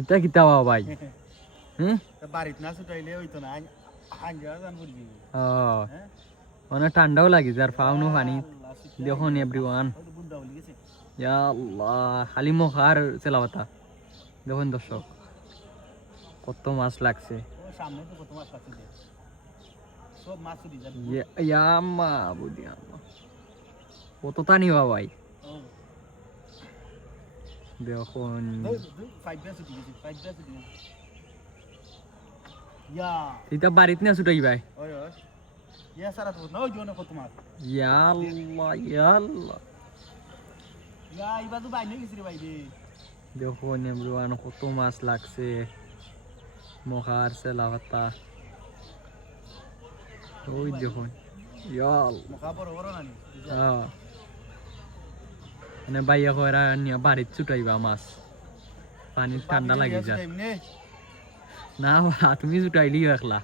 ইটা কিতা হওয়া ভাই হ্যাঁ বাড়িত না ছুটাইলে হইতো না আঞ্জা জান বুঝবি ও মানে ঠান্ডাও লাগে যার ফাউনো পানি দেখুন এভরিওয়ান বুন্দা বলি গেছে ইয়া আল্লাহ খালি মুখ আর চেলাবাতা দেখুন দর্শক কত মাছ লাগছে ও সামনে তো কত মাছ আছে দে সব মাছ উড়ি যাবে ইয়া আম্মা বুদি আম্মা কত টানি ভাই ও দেখুন ফাইভ ব্যাস উঠি গেছে ফাইভ ব্যাস উঠি গেছে ইয়া এটা বাড়িতে না ছুটাই ভাই ওই ওই ইয়া সারা তো না ওই জন্য কত মাছ ইয়া আল্লাহ ইয়া আল্লাহ ইয়া ইবা তো বাইনে গেছে রে ভাই রে দেখুন এভরিওয়ান কত মাছ লাগছে মোহার সেলাবাতা ওই দেখুন ইয়া আল্লাহ মুখা বড় বড় নানি হ্যাঁ মানে বাইয়া কইরা নিয়া বাড়িতে ছুটাইবা মাছ পানি ঠান্ডা লাগি যায় না বা তুমি ছুটাইলি একলা